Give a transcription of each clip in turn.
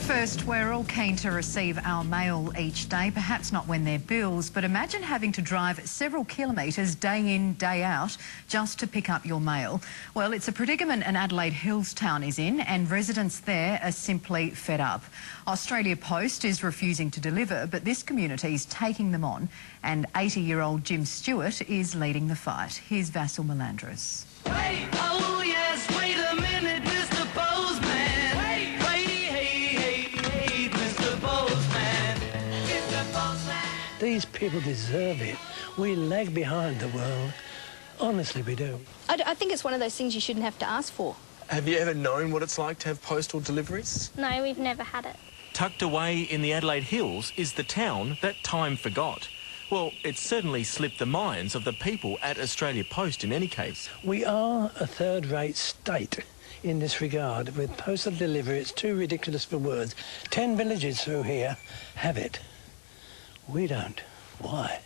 But first, we're all keen to receive our mail each day, perhaps not when they're bills, but imagine having to drive several kilometres day in, day out just to pick up your mail. Well, it's a predicament an Adelaide Hills town is in, and residents there are simply fed up. Australia Post is refusing to deliver, but this community is taking them on, and 80-year-old Jim Stewart is leading the fight. Here's Vassal Melandris. Wait, oh yes, wait a minute, Mr. Postman. Wait, hey, Mr. Postman. Mr. Postman. These people deserve it. We lag behind the world. Honestly, we do. I think it's one of those things you shouldn't have to ask for. Have you ever known what it's like to have postal deliveries? No, we've never had it. Tucked away in the Adelaide Hills is the town that time forgot. Well, it certainly slipped the minds of the people at Australia Post in any case. We are a third-rate state in this regard. With postal delivery, it's too ridiculous for words. 10 villages through here have it. We don't. Why?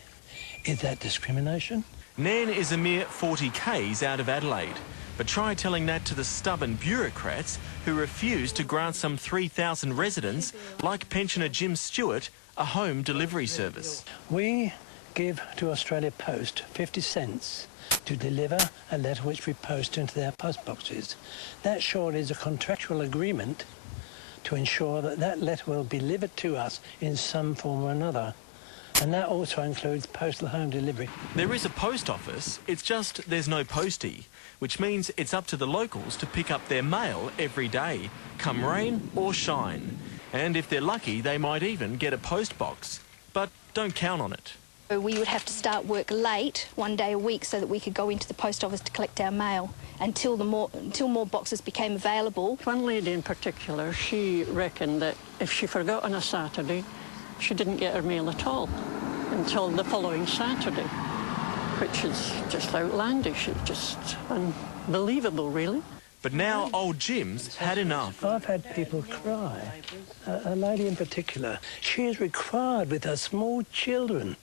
Is that discrimination? Nairn is a mere 40 k's out of Adelaide. But try telling that to the stubborn bureaucrats who refuse to grant some 3,000 residents, like pensioner Jim Stewart, a home delivery service. We give to Australia Post 50 cents to deliver a letter which we post into their post boxes. That surely is a contractual agreement to ensure that that letter will be delivered to us in some form or another. And that also includes postal home delivery. There is a post office, it's just there's no postie, which means it's up to the locals to pick up their mail every day, come rain or shine. And if they're lucky, they might even get a post box. But don't count on it. We would have to start work late, one day a week, so that we could go into the post office to collect our mail until more boxes became available. One lady in particular, she reckoned that if she forgot on a Saturday, she didn't get her mail at all until the following Saturday, which is just outlandish. It's just unbelievable, really. But now old Jim's had enough. I've had people cry. A lady in particular, she is required with her small children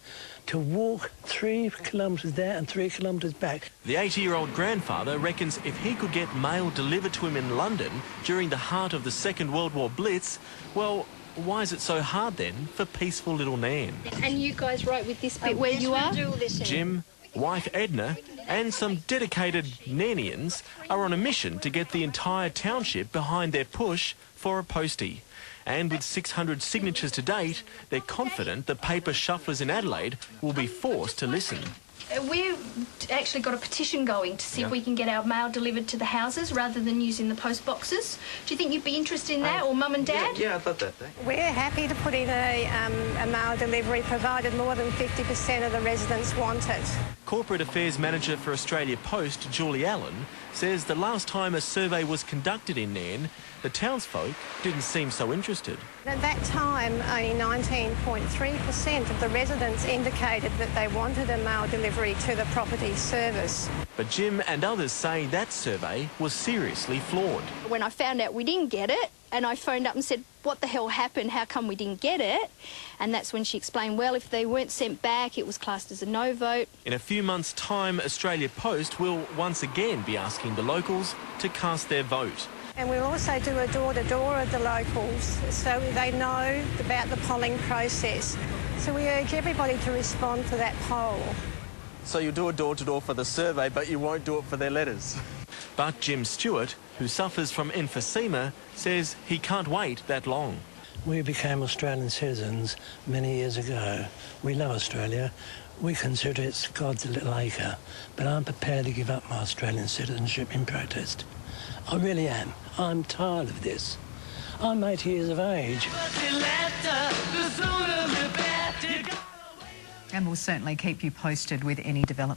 to walk 3 kilometres there and 3 kilometres back. The 80-year-old grandfather reckons if he could get mail delivered to him in London during the heart of the Second World War Blitz, well, why is it so hard then for peaceful little Nairn? And you guys right with this bit where you are? Jim, wife Edna and some dedicated Nairnians are on a mission to get the entire township behind their push for a postie. And with 600 signatures to date, they're confident the paper shufflers in Adelaide will be forced to listen. We've actually got a petition going to see if we can get our mail delivered to the houses rather than using the post boxes. Do you think you'd be interested in that, or Mum and Dad? Yeah, I'd love that. We're happy to put in a mail delivery, provided more than 50% of the residents want it. Corporate Affairs Manager for Australia Post, Julie Allen, says the last time a survey was conducted in Nairn, the townsfolk didn't seem so interested. At that time, only 19.3% of the residents indicated that they wanted a mail delivery to the property service. But Jim and others say that survey was seriously flawed. When I found out we didn't get it, and I phoned up and said, what the hell happened? How come we didn't get it? And that's when she explained, well, if they weren't sent back, it was classed as a no vote. In a few months' time, Australia Post will once again be asking the locals to cast their vote. And we'll also do a door-to-door of the locals so they know about the polling process. So we urge everybody to respond to that poll. So you'll do a door-to-door for the survey, but you won't do it for their letters? But Jim Stewart, who suffers from emphysema, says he can't wait that long. We became Australian citizens many years ago. We love Australia. We consider it's God's little acre. But I'm prepared to give up my Australian citizenship in protest. I really am. I'm tired of this. I'm 80 years of age. And we'll certainly keep you posted with any developments.